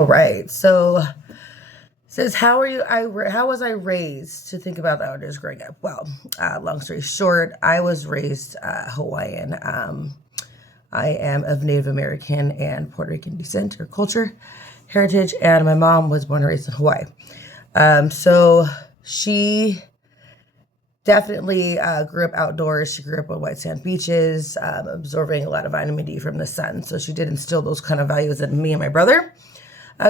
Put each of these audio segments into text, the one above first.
All right. So it says, how was I raised to think about the outdoors growing up? Well, long story short, I was raised Hawaiian. I am of Native American and Puerto Rican descent or culture, heritage, and my mom was born and raised in Hawaii. So she definitely grew up outdoors. She grew up on white sand beaches, absorbing a lot of vitamin D from the sun. So she did instill those kind of values in me and my brother.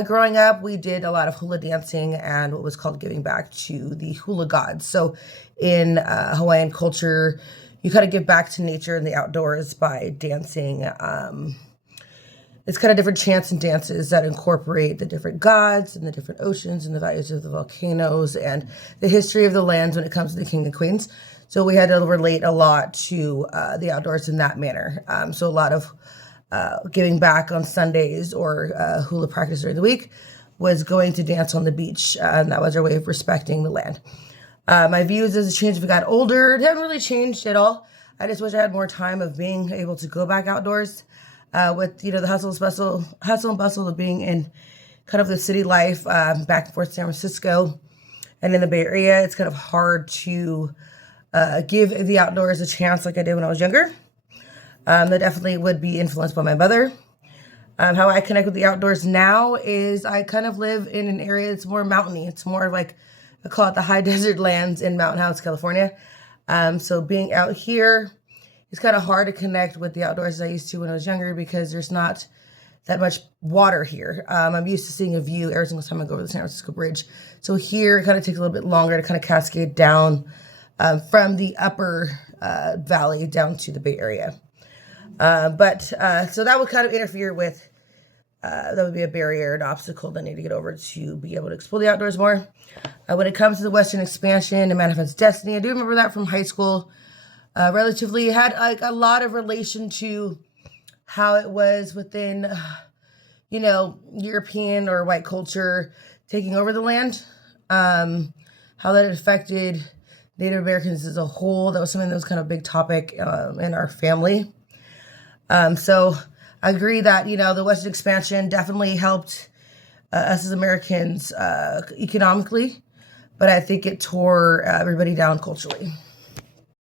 Growing up, we did a lot of hula dancing and what was called giving back to the hula gods. So, in Hawaiian culture, you kind of give back to nature and the outdoors by dancing. It's kind of different chants and dances that incorporate the different gods and the different oceans and the values of the volcanoes and the history of the lands when it comes to the king and queens. So, we had to relate a lot to the outdoors in that manner. So, a lot of giving back on Sundays or hula practice during the week was going to dance on the beach. And that was our way of respecting the land. My views as a change as we got older, it haven't really changed at all. I just wish I had more time of being able to go back outdoors with, the hustle and bustle of being in kind of the city life, back and forth to San Francisco and in the Bay Area. It's kind of hard to give the outdoors a chance like I did when I was younger. That definitely would be influenced by my mother. How I connect with the outdoors now is I kind of live in an area that's more mountainy. It's more like, I call it the high desert lands in Mountain House, California. So being out here, it's kind of hard to connect with the outdoors as I used to when I was younger because there's not that much water here. I'm used to seeing a view every single time I go over the San Francisco Bridge. So here it kind of takes a little bit longer to kind of cascade down from the upper valley down to the Bay Area. So that would kind of interfere with, that would be a barrier, an obstacle that I need to get over to be able to explore the outdoors more. When it comes to the Western expansion and Manifest Destiny, I do remember that from high school. Relatively had like a lot of relation to how it was within, European or white culture taking over the land, how that affected Native Americans as a whole. That was something that was kind of a big topic in our family. So I agree that, the Western expansion definitely helped us as Americans economically, but I think it tore everybody down culturally.